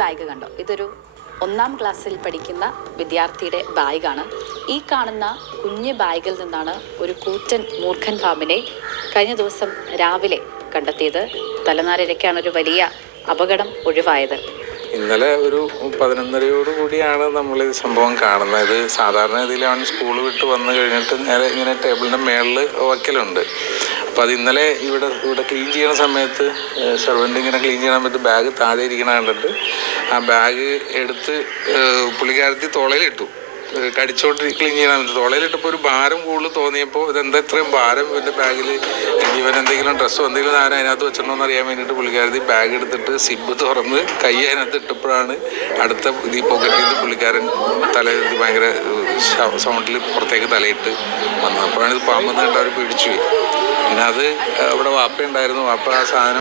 Bag കണ്ടോ? ഇതൊരു 1ാം ക്ലാസ്സിൽ പഠിക്കുന്ന വിദ്യാർത്ഥിയുടെ ബാഗാണ്. ഈ കാണുന്ന കുഞ്ഞ് ബാഗിൽ നിന്നാണ് ഒരു കൂറ്റൻ മൂർഖൻ പാമ്പിനെ കഴിഞ്ഞ ദിവസം രാവിലെ കണ്ടെത്തിയത്. തലനാരിഴയ്ക്കാണ് ഒരു വലിയ അപകടം ഒഴിവായത്. ഇന്നലെ ഒരു 11:30 കൂടിയാണ് നമ്മൾ ഈ സംഭവം കാണുന്നത്. ഇത് സാധാരണ ഇതിലാണ് സ്കൂൾ വിട്ട് വന്നു കഴിഞ്ഞിട്ട് നേരെ ഇങ്ങനെ ടേബിളിൻ്റെ മേളിൽ വയ്ക്കലുണ്ട്. അപ്പോൾ അത് ഇന്നലെ ഇവിടെ ക്ലീൻ ചെയ്യുന്ന സമയത്ത് സെർവൻ്റ് ഇങ്ങനെ ക്ലീൻ ചെയ്യാൻ പറ്റി ബാഗ് താഴെ ഇരിക്കണ കണ്ടിട്ട് ആ ബാഗ് എടുത്ത് പുള്ളിക്കാരത്തി തോളയിലിട്ടു. കടിച്ചോട്ട് ക്ലീൻ ചെയ്യാൻ പറ്റും. തോളയിലിട്ടപ്പോൾ ഒരു ഭാരം കൂടുതൽ തോന്നിയപ്പോൾ ഇതെന്താ ഇത്രയും ഭാരം ഇവൻ്റെ ബാഗിൽ, ഇവൻ എന്തെങ്കിലും ഡ്രസ്സോ എന്തെങ്കിലും സാധനം അതിനകത്ത് വെച്ചിട്ടുണ്ടോയെന്ന് അറിയാൻ വേണ്ടിയിട്ട് പുള്ളിക്കാരത്തി ബാഗ് എടുത്തിട്ട് സിബ് തുറന്ന് കൈ അതിനകത്ത് ഇട്ടപ്പോഴാണ് അടുത്ത ഈ പോക്കറ്റിൽ നിന്ന് പുള്ളിക്കാരൻ ഭയങ്കര സൗണ്ടിൽ പുറത്തേക്ക് തലയിട്ട് വന്നത്. അപ്പോഴാണ് ഇത് പാമ്പെന്ന് കണ്ട് അവർ പിടിച്ചു പോയി. പിന്നെ അത് അവിടെ വാപ്പ ഉണ്ടായിരുന്നു. വാപ്പ ആ സാധനം